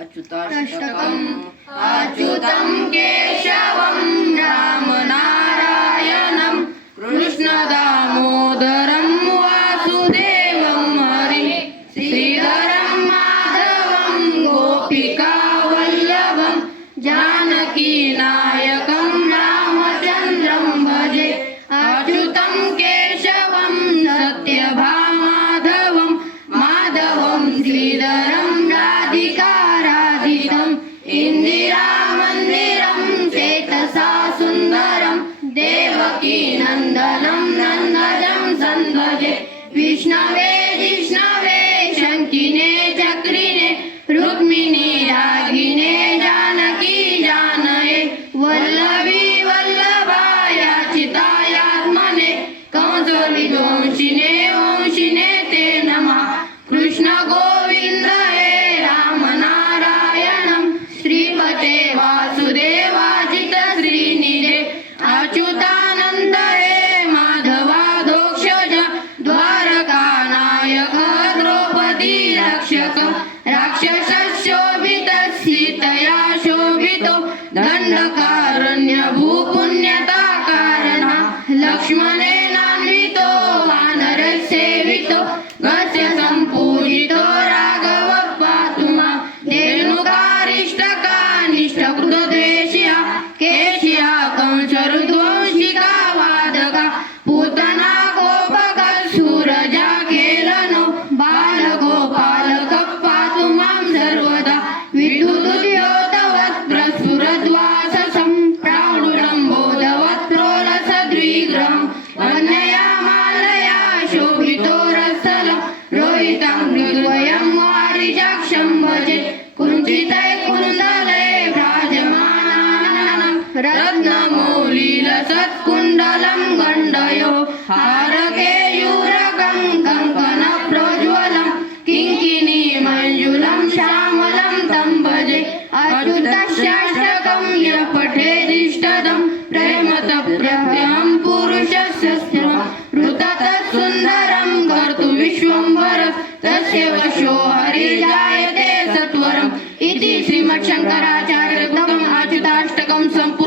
अच्युताष्टकम् अच्युतं केशवं रामनारायणं कृष्णदामोदरं वासुदेवं हरिं श्रीधरं माधवं गोपिकावल्लभं जानकीनायकं रामचन्द्रं भजे। अच्युतं केशवं सत्यभामाधवं माधवं श्रीधरं राधिकाराधितम् इंदिरामन्दिरं चेतसा सुन्दरं देवकी नन्दनं नन्दजं संभजे। विष्णवे जिष्णवे शङ्किने चक्रिणे रुक्मिणी रागिणे जानकी जानये वल्लभी वल्लभायाचितायात्मने कंसविध्वंसिने वंशिने ते नमः। कृष्ण गोविन्द हे रामनारायणं श्रीपते वासुदेवाजित श्रीनिधे अच्युतानन्द हे माधवाधोक्षज द्वारकानायक द्रौपदी रक्षक राक्षसशोभित सीतया शोभितो दण्डकारण्य भूपुण्यताकारणः लक्ष्मणेनान्वितो वानरसेवितो गस्य सम्पूजितो राघव पातु मां। धेनुकारिष्टकानिष्टकृतद्वेष्या केशिया कंसरुद्वंशिका वादका पूतना गोपका सूरजा खेलनो बालगोपालक पातु मां सर्वदा। विद्युद्योतवत् प्रसुरद्वाससं प्राणुलम्बोदवत् प्रोलसद्विग्रहं वनया मालया शोभितो रसलं रोहितं मृद्वयं वारिजाक्षं भजे। कुञ्चितै कुण्डले भ्राजमानानं रत्नमौलिलसत्कुण्डलं गण्डयो हारकेयूरकं कङ्कणप्रोज्ज्वलं किङ्किणीमञ्जुलं श्यामलं तं भजे। अच्युतस्याष्टकं यः पठेदिष्टदं प्रेमतः पुरुषस्य स्थिरं ऋततः कर्तुविश्वम्भर तस्य वशो हरिजायते सत्वरम् इति श्रीमच्छङ्कराचार्यकृतम् अच्युताष्टकं सम्पूर्णम्।